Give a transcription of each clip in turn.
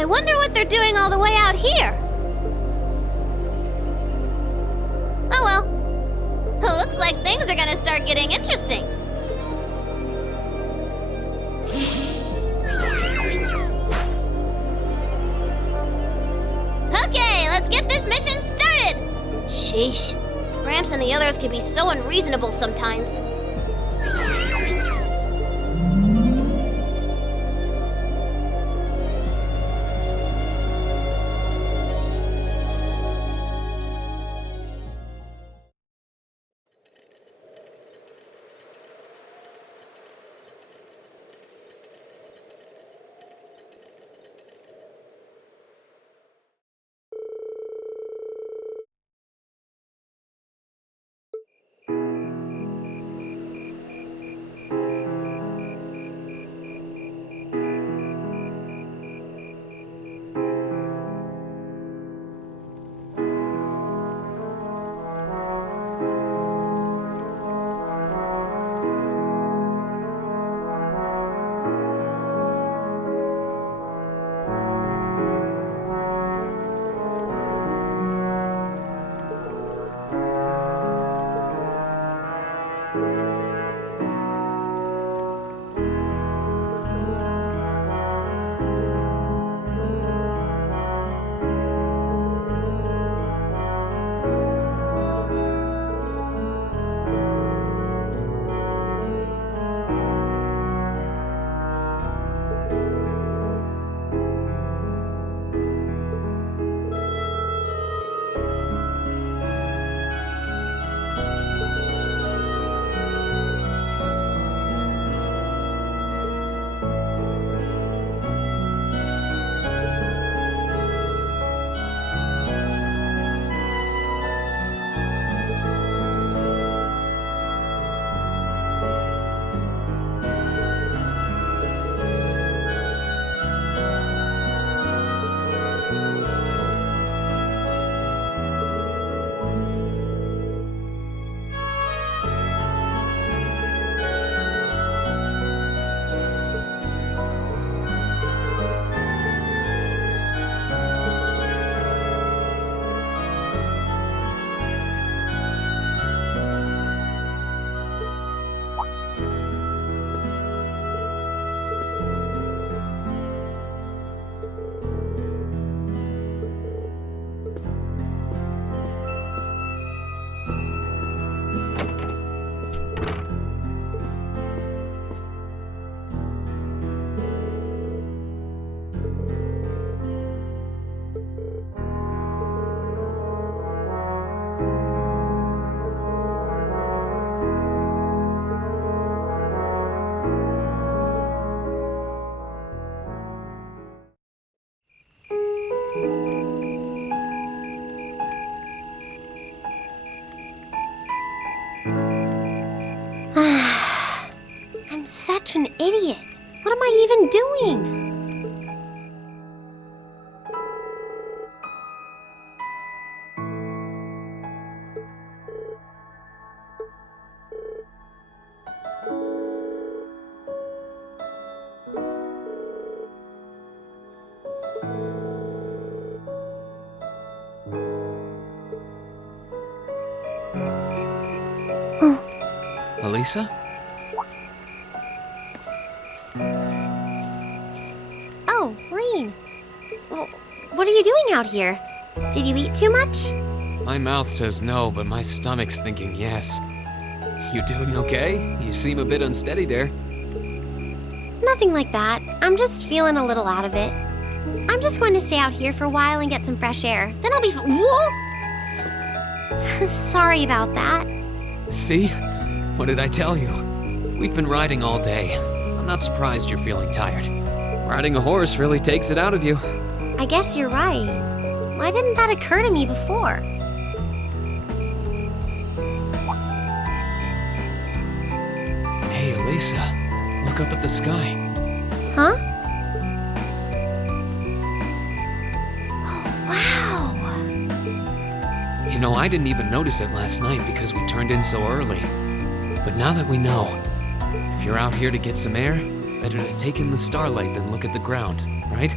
I wonder what they're doing all the way out here. Oh well. Looks like things are gonna start getting interesting. Okay, let's get this mission started! Sheesh. Gramps and the others can be so unreasonable sometimes. I'm such an idiot. What am I even doing? Elisa? Oh, Rean. Well, what are you doing out here? Did you eat too much? My mouth says no, but my stomach's thinking yes. You doing okay? You seem a bit unsteady there. Nothing like that. I'm just feeling a little out of it. I'm just going to stay out here for a while and get some fresh air. Then I'll be Whoa! Sorry about that. See? What did I tell you? We've been riding all day. I'm not surprised you're feeling tired. Riding a horse really takes it out of you. I guess you're right. Why didn't that occur to me before? Hey, Elisa, look up at the sky. Huh? Oh, wow. You know, I didn't even notice it last night because we turned in so early. But now that we know, if you're out here to get some air, better to take in the starlight than look at the ground, right?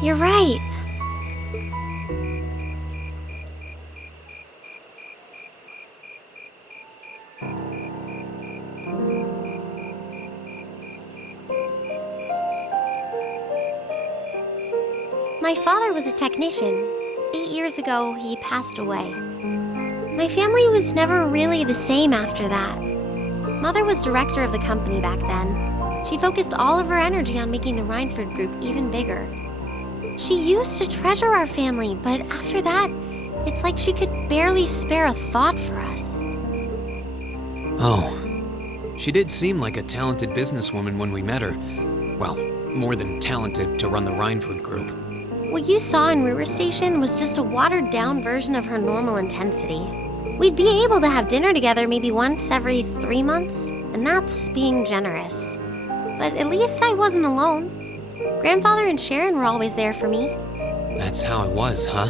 You're right. My father was a technician. 8 years ago, he passed away. My family was never really the same after that. Mother was director of the company back then. She focused all of her energy on making the Rhineford Group even bigger. She used to treasure our family, but after that, it's like she could barely spare a thought for us. Oh, she did seem like a talented businesswoman when we met her. Well, more than talented to run the Rhineford Group. What you saw in Ruhr Station was just a watered-down version of her normal intensity. We'd be able to have dinner together maybe once every 3 months, and that's being generous. But at least I wasn't alone. Grandfather and Sharon were always there for me. That's how it was, huh?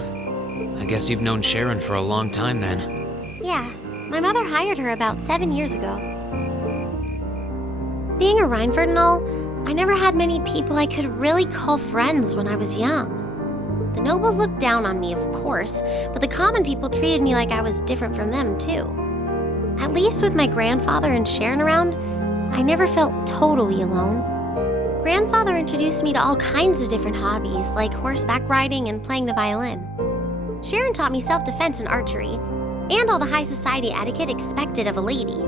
I guess you've known Sharon for a long time then. Yeah, my mother hired her about 7 years ago. Being a Rhineford and all, I never had many people I could really call friends when I was young. The nobles looked down on me, of course, but the common people treated me like I was different from them, too. At least with my grandfather and Sharon around, I never felt totally alone. Grandfather introduced me to all kinds of different hobbies, like horseback riding and playing the violin. Sharon taught me self-defense and archery, and all the high society etiquette expected of a lady.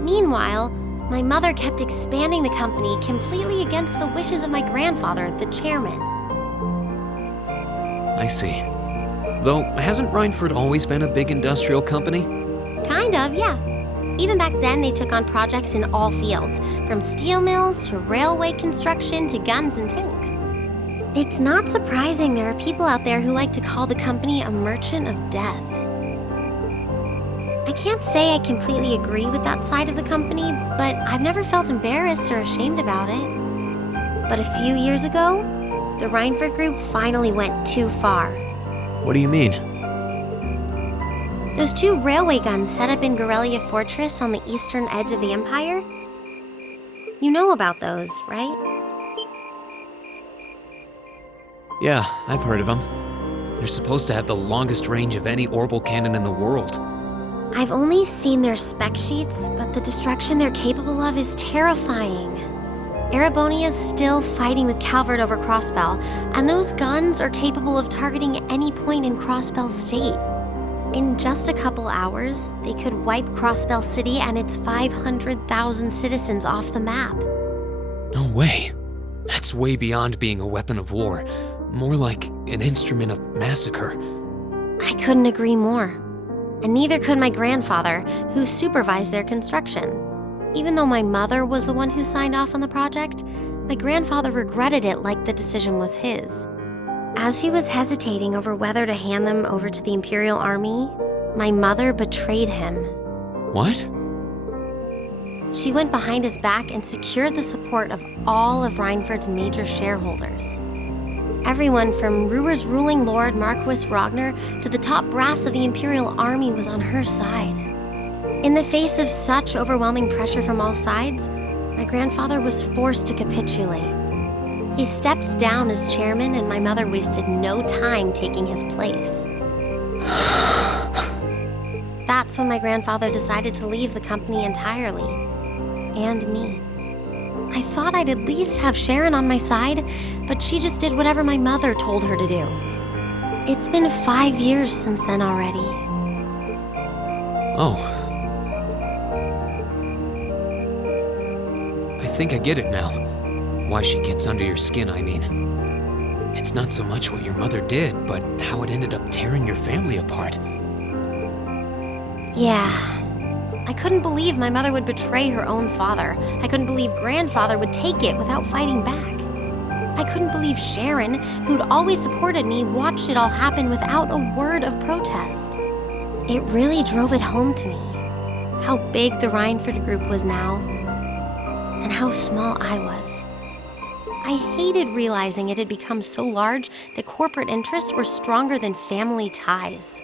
Meanwhile, my mother kept expanding the company completely against the wishes of my grandfather, the chairman. I see. Though, hasn't Rhineford always been a big industrial company? Kind of, yeah. Even back then, they took on projects in all fields, from steel mills to railway construction to guns and tanks. It's not surprising there are people out there who like to call the company a merchant of death. I can't say I completely agree with that side of the company, but I've never felt embarrassed or ashamed about it. But a few years ago, the Rhineford Group finally went too far. What do you mean? Those 2 railway guns set up in Gorelia Fortress on the eastern edge of the Empire? You know about those, right? Yeah, I've heard of them. They're supposed to have the longest range of any orbital cannon in the world. I've only seen their spec sheets, but the destruction they're capable of is terrifying. Erebonia's still fighting with Calvert over Crossbell, and those guns are capable of targeting any point in Crossbell State. In just a couple hours, they could wipe Crossbell City and its 500,000 citizens off the map. No way. That's way beyond being a weapon of war. More like an instrument of massacre. I couldn't agree more. And neither could my grandfather, who supervised their construction. Even though my mother was the one who signed off on the project, my grandfather regretted it like the decision was his. As he was hesitating over whether to hand them over to the Imperial Army, my mother betrayed him. What? She went behind his back and secured the support of all of Rhineford's major shareholders. Everyone from Ruhr's ruling lord Marquis Ragnar to the top brass of the Imperial Army was on her side. In the face of such overwhelming pressure from all sides, my grandfather was forced to capitulate. He stepped down as chairman, and my mother wasted no time taking his place. That's when my grandfather decided to leave the company entirely. And me. I thought I'd at least have Sharon on my side, but she just did whatever my mother told her to do. It's been 5 years since then already. Oh. I think I get it now. Why she gets under your skin, I mean. It's not so much what your mother did, but how it ended up tearing your family apart. Yeah. I couldn't believe my mother would betray her own father. I couldn't believe grandfather would take it without fighting back. I couldn't believe Sharon, who'd always supported me, watched it all happen without a word of protest. It really drove it home to me. How big the Rhineford Group was now, and how small I was. I hated realizing it had become so large that corporate interests were stronger than family ties.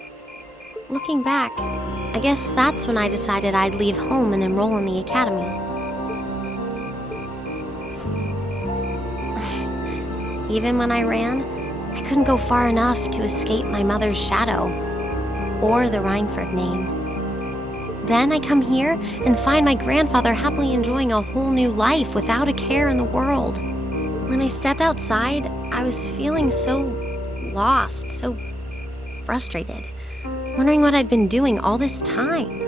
Looking back, I guess that's when I decided I'd leave home and enroll in the academy. Even when I ran, I couldn't go far enough to escape my mother's shadow or the Rhineford name. Then I come here and find my grandfather happily enjoying a whole new life without a care in the world. When I stepped outside, I was feeling so lost, so frustrated, wondering what I'd been doing all this time.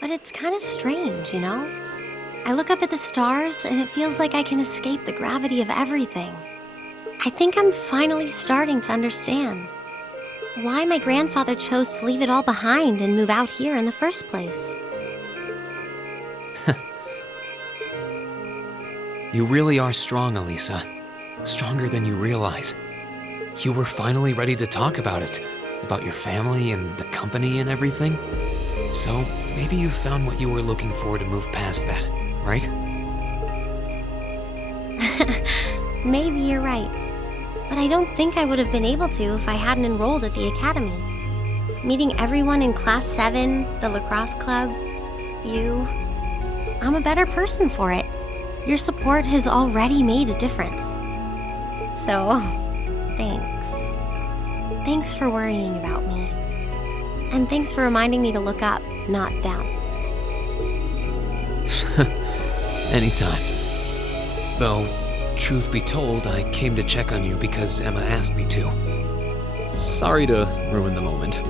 But it's kind of strange, you know? I look up at the stars and it feels like I can escape the gravity of everything. I think I'm finally starting to understand why my grandfather chose to leave it all behind and move out here in the first place. You really are strong, Elisa. Stronger than you realize. You were finally ready to talk about it, about your family and the company and everything. So maybe you found what you were looking for to move past that, right? Maybe you're right. But I don't think I would have been able to if I hadn't enrolled at the academy. Meeting everyone in Class 7, the lacrosse club, you... I'm a better person for it. Your support has already made a difference. So, thanks. Thanks for worrying about me. And thanks for reminding me to look up, not down. Anytime. Though, truth be told, I came to check on you because Emma asked me to. Sorry to ruin the moment.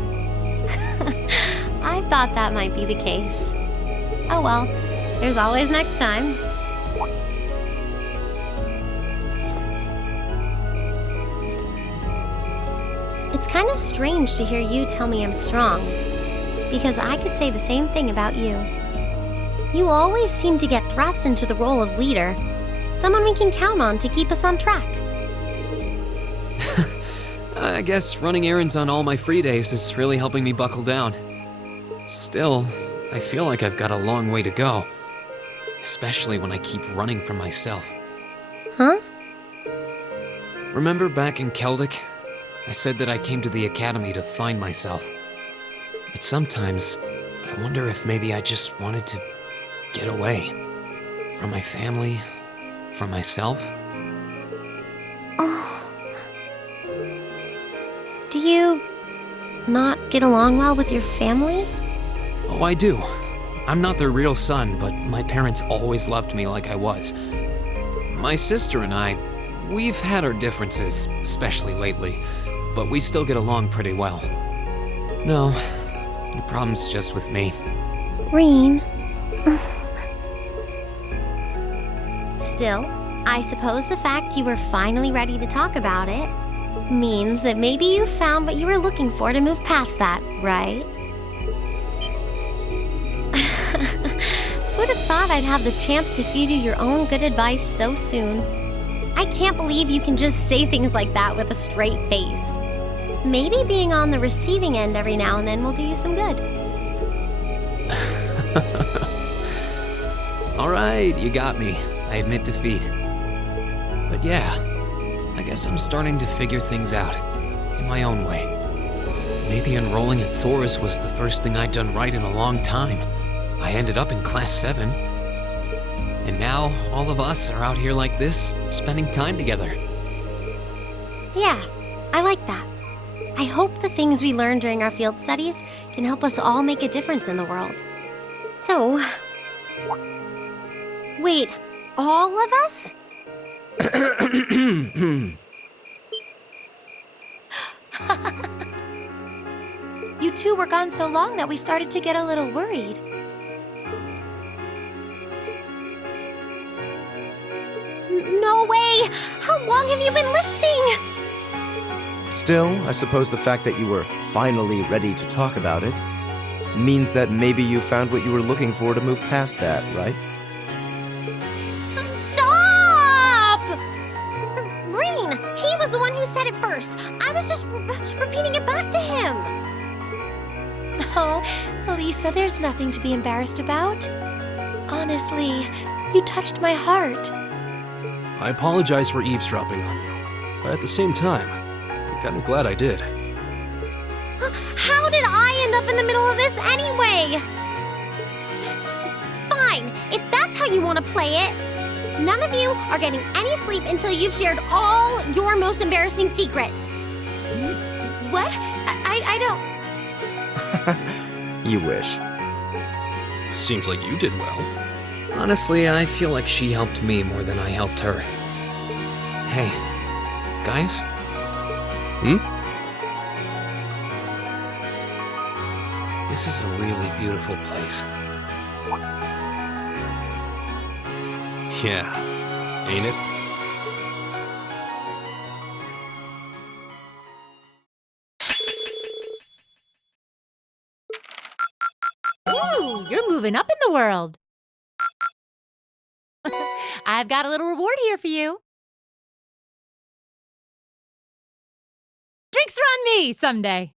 I thought that might be the case. Oh well, there's always next time. It's kind of strange to hear you tell me I'm strong, because I could say the same thing about you. You always seem to get thrust into the role of leader, someone we can count on to keep us on track. I guess running errands on all my free days is really helping me buckle down. Still, I feel like I've got a long way to go, especially when I keep running from myself. Huh? Remember back in Celtic? I said that I came to the academy to find myself. But sometimes, I wonder if maybe I just wanted to get away. From my family, from myself. Oh. Do you not get along well with your family? Oh, I do. I'm not their real son, but my parents always loved me like I was. My sister and I, we've had our differences, especially lately, but we still get along pretty well. No, the problem's just with me. Reen. Still, I suppose the fact you were finally ready to talk about it means that maybe you found what you were looking for to move past that, right? Who'd have thought I'd have the chance to feed you your own good advice so soon? I can't believe you can just say things like that with a straight face. Maybe being on the receiving end every now and then will do you some good. All right, you got me. I admit defeat. But yeah, I guess I'm starting to figure things out in my own way. Maybe enrolling at Thoris was the first thing I'd done right in a long time. I ended up in Class 7. And now, all of us are out here like this, spending time together. Yeah, I like that. I hope the things we learned during our field studies can help us all make a difference in the world. So... Wait, all of us? You two were gone so long that we started to get a little worried. No way! How long have you been listening? Still, I suppose the fact that you were finally ready to talk about it means that maybe you found what you were looking for to move past that, right? Stop! Reen, he was the one who said it first. I was just repeating it back to him. Oh, Elisa, there's nothing to be embarrassed about. Honestly, you touched my heart. I apologize for eavesdropping on you, but at the same time, I'm kind of glad I did. How did I end up in the middle of this anyway? Fine, if that's how you want to play it. None of you are getting any sleep until you've shared all your most embarrassing secrets. What? I don't. You wish. Seems like you did well. Honestly, I feel like she helped me more than I helped her. Hey, guys? This is a really beautiful place. Yeah, ain't it? Ooh, you're moving up in the world. I've got a little reward here for you. Drinks are on me someday.